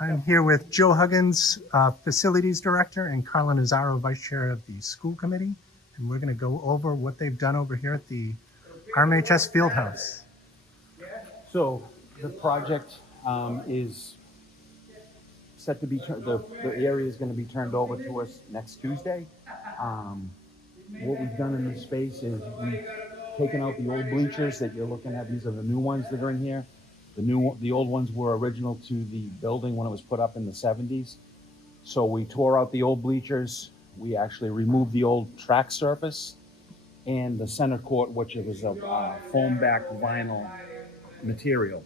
I'm here with Joe Huggins, Facilities Director, and Carla Nazzaro, Vice Chair of the School Committee. And we're going to go over what they've done over here at the RMHS Fieldhouse. So the project is set to be, the area is going to be turned over to us next Tuesday. What we've done in this space is we've taken out the old bleachers that you're looking at. These are the new ones that are in here. The old ones were original to the building when it was put up in the 70s. So we tore out the old bleachers. We actually removed the old track surface and the center court, which was a foam back vinyl material.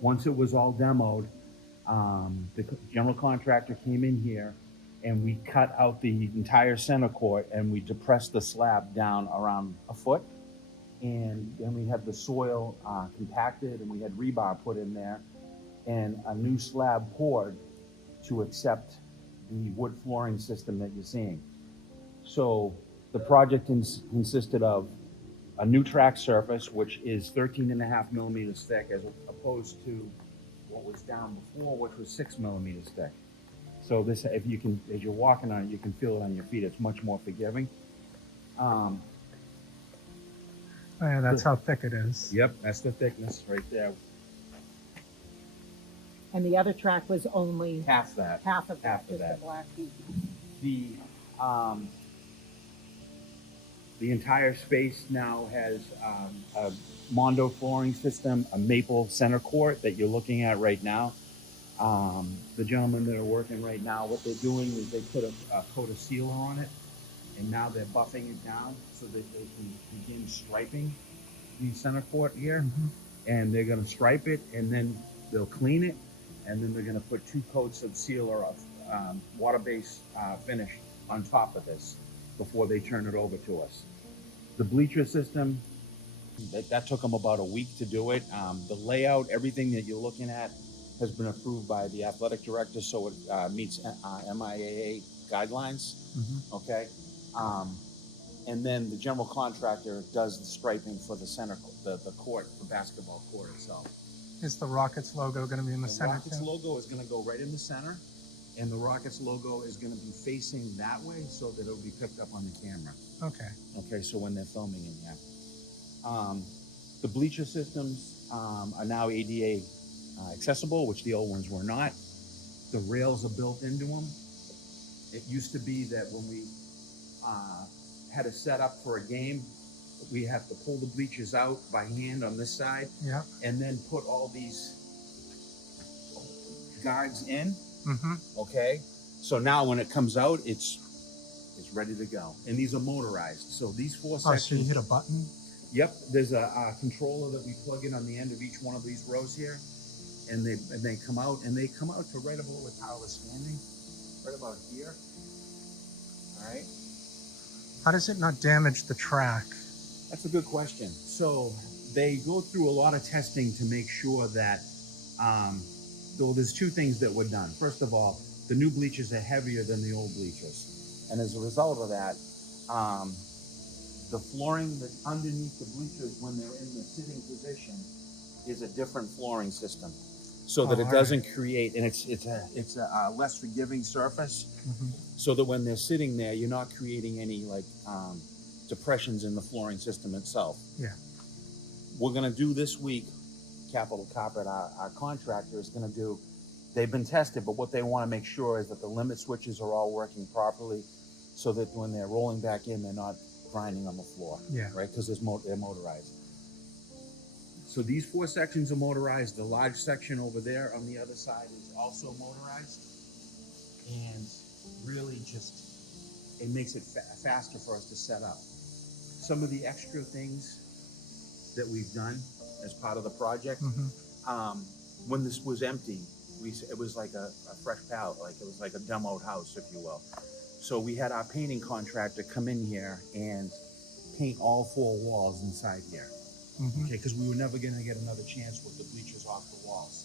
Once it was all demoed, the general contractor came in here and we cut out the entire center court and we depressed the slab down around a foot. And then we had the soil compacted and we had rebar put in there and a new slab poured to accept the wood flooring system that you're seeing. So the project consisted of a new track surface, which is 13.5 millimeters thick, as opposed to what was down before, which was 6 millimeters thick. So this, if you can, as you're walking on it, you can feel it on your feet. It's much more forgiving. Yeah, that's how thick it is. Yep, that's the thickness right there. And the other track was only Half that. half of Half that, of just that. the black piece. The entire space now has a Mondo flooring system, a maple center court that you're looking at right now. The gentlemen that are working right now, what they're doing is they put a coat of sealer on it, and now they're buffing it down so that they can begin striping the center court here. And they're going to stripe it, and then they'll clean it, and then they're going to put 2 coats of sealer of water-based finish on top of this before they turn it over to us. The bleacher system, that took them about a week to do it. The layout, everything that you're looking at has been approved by the athletic director, so it meets MIAA guidelines, okay? And then the general contractor does the striping for the center, the court, the basketball court itself. Is the Rockets logo going to be in the center? The Rockets logo is going to go right in the center, and the Rockets logo is going to be facing that way so that it'll be picked up on the camera. Okay. Okay, so when they're filming in here. The bleacher systems are now ADA accessible, which the old ones were not. The rails are built into them. It used to be that when we had a setup for a game, we have to pull the bleachers out by hand on this side, and then put all these guards in. Okay, so now when it comes out, it's ready to go, and these are motorized. So these 4 sections. So you hit a button? Yep, there's a controller that we plug in on the end of each one of these rows here, and they come out, and they come out to right about where Carla is standing, right about here. All right. How does it not damage the track? That's a good question. So they go through a lot of testing to make sure that, though there's 2 things that were done. First of all, the new bleachers are heavier than the old bleachers. And as a result of that, the flooring that's underneath the bleachers when they're in the sitting position is a different flooring system. So that it doesn't create, and it's a less forgiving surface. So that when they're sitting there, you're not creating any like depressions in the flooring system itself. Yeah. We're gonna do this week, Capital Carpet, our contractor is gonna do, they've been tested, but what they wanna make sure is that the limit switches are all working properly so that when they're rolling back in, they're not grinding on the floor. Yeah. Right, because they're motorized. So these 4 sections are motorized. The large section over there on the other side is also motorized. And really just, it makes it faster for us to set up. Some of the extra things that we've done as part of the project, when this was empty, it was like a fresh palette, like it was like a demoed house, if you will. So we had our painting contractor come in here and paint all 4 walls inside here. Okay, because we were never going to get another chance with the bleachers off the walls.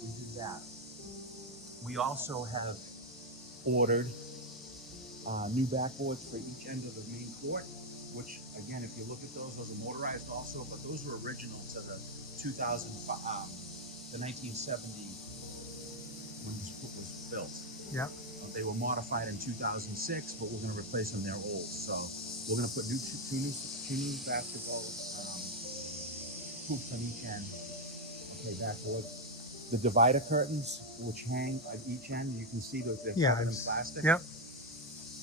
We did that. We also have ordered new backboards for each end of the main court, which again, if you look at those are motorized also, but those were original to the 1970 when this was built. Yep. They were modified in 2006, but we're going to replace them. They're old, so we're going to put two new basketball hoops on each end. Okay, backboards. The divider curtains, which hang at each end, you can see those. They're Yeah. covered in plastic. Yep.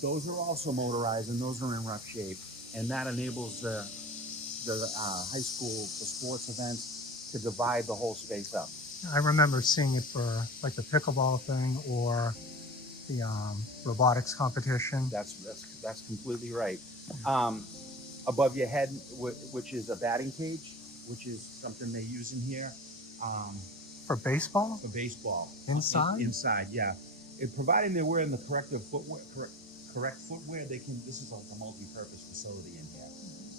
Those are also motorized, and those are in rough shape, and that enables the high school, the sports events, to divide the whole space up. I remember seeing it for like the pickleball thing or the robotics competition. That's completely right. Above your head, which is a batting cage, which is something they use in here. For baseball? For baseball. Inside? Inside, yeah. Providing they're wearing the correct footwear, they can. This is like a multi-purpose facility in here.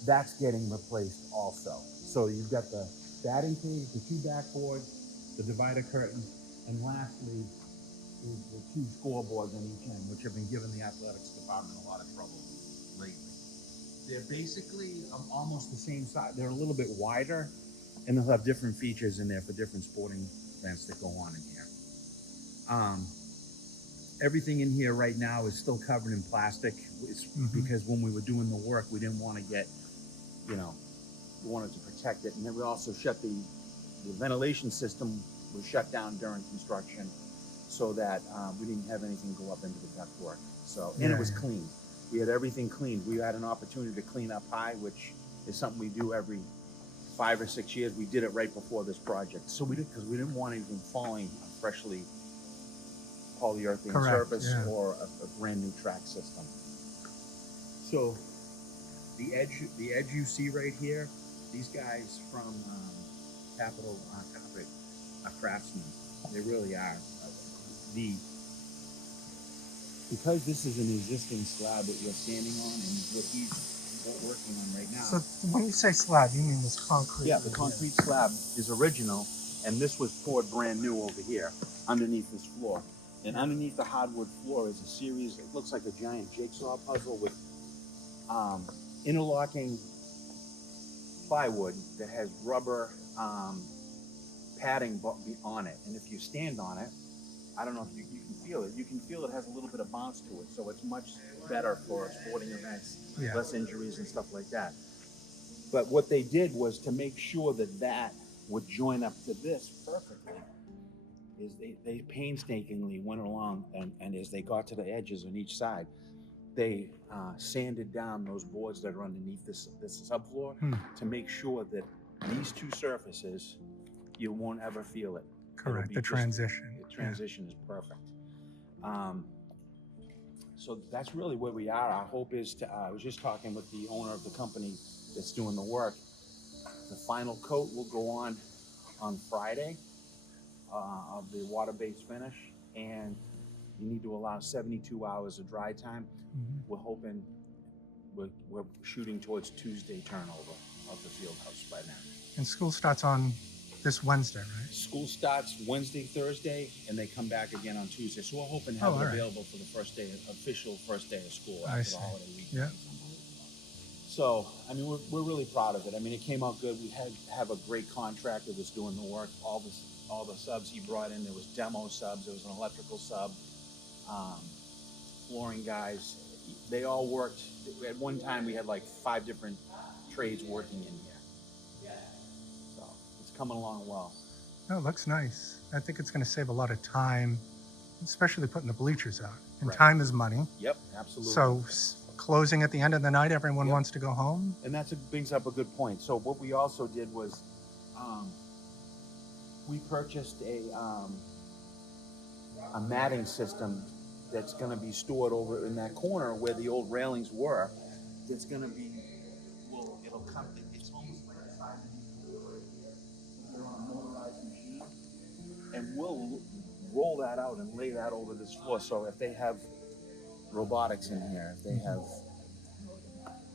That's getting replaced also. So you've got the batting cage, the two backboards, the divider curtain, and lastly is the two scoreboards on each end, which have been giving the athletics department a lot of trouble lately. They're basically almost the same size. They're a little bit wider, and they'll have different features in there for different sporting events that go on in here. Everything in here right now is still covered in plastic. It's because when we were doing the work, we didn't want to get, we wanted to protect it. And then we also shut the ventilation system was shut down during construction so that we didn't have anything go up into the ductwork. So, and it was clean. We had everything cleaned. We had an opportunity to clean up high, which is something we do every 5 or 6 years. We did it right before this project. So we did, because we didn't want anything falling on freshly polyurethane surface or a brand new track system. So the edge you see right here, these guys from Capital Carpet are craftsmen. They really are. Because this is an existing slab that you're standing on, and what he's working on right now. So when you say slab, you mean this concrete? Yeah, the concrete slab is original, and this was poured brand new over here underneath this floor. And underneath the hardwood floor is a series, it looks like a giant jigsaw puzzle with interlocking plywood that has rubber padding on it. And if you stand on it, I don't know if you can feel it. You can feel it has a little bit of bounce to it. So it's much better for sporting events, less injuries and stuff like that. But what they did was to make sure that would join up to this perfectly, is they painstakingly went along and as they got to the edges on each side, they sanded down those boards that are underneath this subfloor to make sure that these two surfaces, you won't ever feel it. Correct, the transition. The transition is perfect. So that's really where we are. Our hope is to, I was just talking with the owner of the company that's doing the work. The final coat will go on Friday of the water-based finish, and you need to allow 72 hours of dry time. We're hoping, we're shooting towards Tuesday turnover of the field house by then. And school starts on this Wednesday, right? School starts Wednesday, Thursday, and they come back again on Tuesday. So we're hoping to have it available for the official first day of school after the holiday weekend. Yeah. So, I mean, we're really proud of it. I mean, it came out good. We have a great contractor that's doing the work. All the subs he brought in, there was demo subs, there was an electrical sub, flooring guys. They all worked. At one time, we had like 5 different trades working in here. So it's coming along well. Oh, it looks nice. I think it's going to save a lot of time, especially putting the bleachers out. And time is money. Yep, absolutely. So closing at the end of the night, everyone wants to go home. And that brings up a good point. So what we also did was we purchased a matting system that's going to be stored over in that corner where the old railings were. That's going to be, it'll come, it's almost like a 5 on a motorized machine. And we'll roll that out and lay that over this floor. So if they have robotics in here, if they have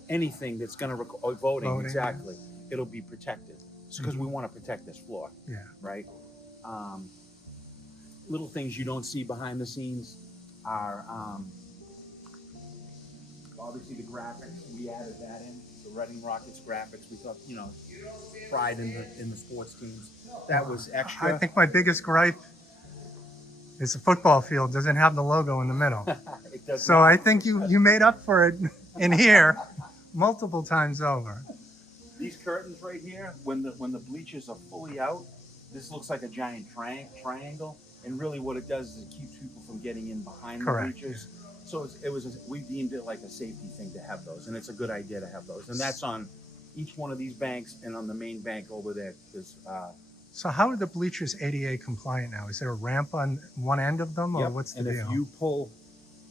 anything that's going to voting, exactly, it'll be protected. Because we want to protect this floor. Yeah. Right. Little things you don't see behind the scenes are obviously the graphics. We added that in, the Reading Rockets graphics. We thought, pride in the sports teams. That was extra. I think my biggest gripe It's a football field, doesn't have the logo in the middle. It does So not. I think you made up for it in here multiple times over. These curtains right here, when the bleachers are fully out, this looks like a giant triangle. And really, what it does is it keeps people from getting in behind Correct. the bleachers. So we deemed it like a safety thing to have those, and it's a good idea to have those. And that's on each one of these banks and on the main bank over there. So how are the bleachers ADA compliant now? Is there a ramp on one end of them, or Yep. what's the And deal?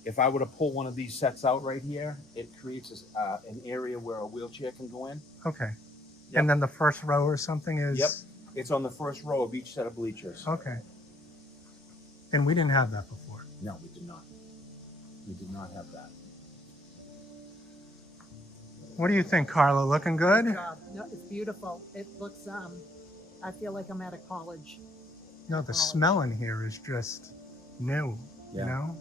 if I were to pull one of these sets out right here, it creates an area where a wheelchair can go in. Okay. Yep. And then the first row or something is? Yep. It's on the first row of each set of bleachers. Okay. And we didn't have that before. No, we did not. We did not have that. What do you think, Carla? Looking good? Good job. No, it's beautiful. It looks, I feel like I'm at a college. No, the smell in here is just new, Yeah. you know?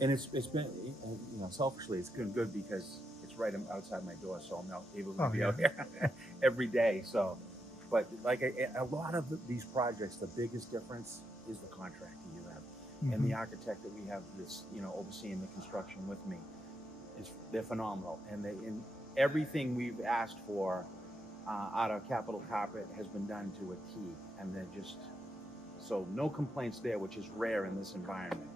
And it's been, selfishly, it's been good because it's right outside my door, so I'm now able to Oh, be yeah. out here every day. So, but like a lot of these projects, the biggest difference is the contractor you have and the architect that we have that's overseeing the construction with me. They're phenomenal, and in everything we've asked for out of Capital Carpet has been done to a T, and they're just so no complaints there, which is rare in this environment,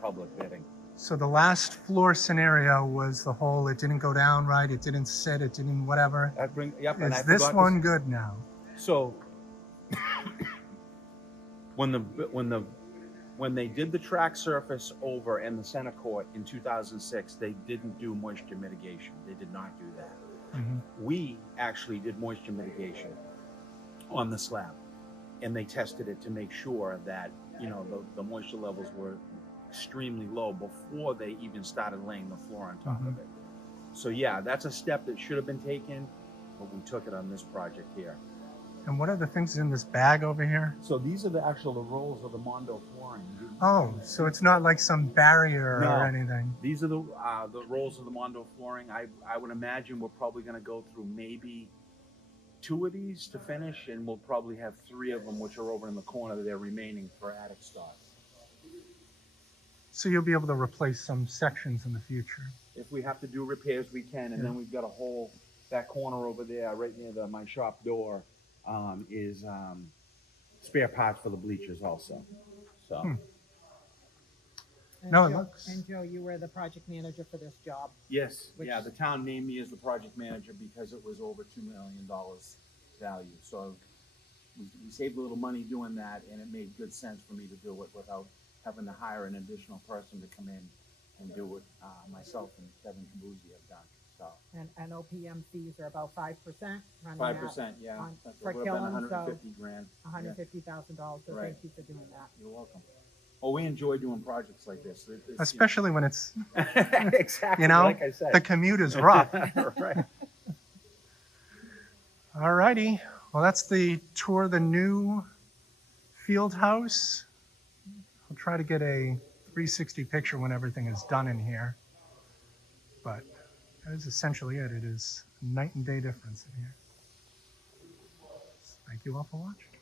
public bidding. So the last floor scenario was the whole, it didn't go down right, it didn't sit, it didn't whatever. And I Is this forgot one good now? So when they did the track surface over in the center court in 2006, they didn't do moisture mitigation. They did not do that. We actually did moisture mitigation on the slab, and they tested it to make sure that the moisture levels were extremely low before they even started laying the floor on top of it. So yeah, that's a step that should have been taken, but we took it on this project here. And what are the things in this bag over here? So these are the rolls of the Mondo flooring. Oh, so it's not like some barrier No. or anything. These are the rolls of the Mondo flooring. I would imagine we're probably going to go through maybe 2 of these to finish, and we'll probably have 3 of them, which are over in the corner that are remaining for attic stock. So you'll be able to replace some sections in the future. If we have to do repairs, we can. And then we've got that corner over there, right near my shop door, is spare parts for the bleachers also. So. And No, it Joe, looks- And Joe, you were the project manager for this job. Yes, Which- the town named me as the project manager because it was over $2 million value. So we saved a little money doing that, and it made good sense for me to do it without having to hire an additional person to come in and do what myself and Kevin Kabuzzi have done. So And OPM fees are about 5%. 5%, yeah. on- That for would have been Killen, so $150,000. $150,000, so Right. thank you for doing that. You're welcome. Well, we enjoy doing projects like this. Especially when it's, Exactly, like I said. the commute is rough. Right. All righty. Well, that's the tour of the new field house. I'll try to get a 360 picture when everything is done in here. But that is essentially it. It is a night and day difference in here. Thank you all for watching.